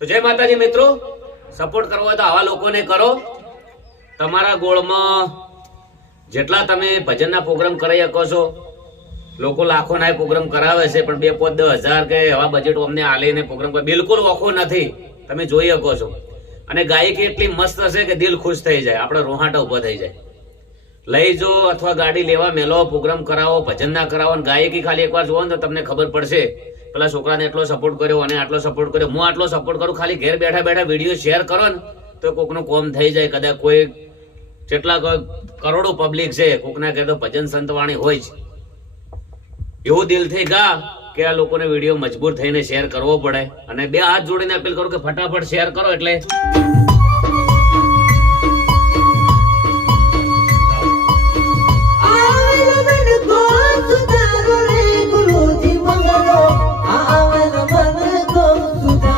તો જય માતાજી મિત્રો, સપોર્ટ કરવો હોય તો આવા લોકોને કરો. તમારા ગોળમાં જેટલા તમે ભજનના પ્રોગ્રામ કરી શકો છો, લોકો લાખોના પ્રોગ્રામ કરાવે છે પણ 2-5-10,000 કે એવા બજેટ અમને આલીને પ્રોગ્રામ કરે, બિલકુલ ઓખો નથી. તમે જોઈ શકો છો. અને ગાયકી એટલી મસ્ત હશે કે દિલ ખુશ થઈ જાય, આપણે રોહાટા ઉભા થઈ જાય. લઈ જો અથવા ગાડી લેવા મેલો, પ્રોગ્રામ કરાવો, ભજન ના કરાવો, ગાયકી ખાલી એકવાર જોવો ને તો તમને ખબર પડશે પેલા છોકરાને એટલો સપોર્ટ કર્યો અને આટલો સપોર્ટ કર્યો, હું આટલો સપોર્ટ કરું. ખાલી ઘેર બેઠા બેઠા વિડીયો શેર કરો ને તો કોકનું કોમ થઈ જાય. કદાચ કોઈ જેટલા કરોડો પબ્લિક છે, કોકના ઘેર તો ભજન સંતવાણી હોય છે. એવું દિલથી ગા કે આ લોકોને વિડીયો મજબૂર થઈને શેર કરવો પડે. અને 2 હાથ જોડીને અપીલ કરું કે ફટાફટ શેર કરો. એટલે આવેલ મને ગોળ સુધારો રે ગુરુજી મંગળો આવેલ મને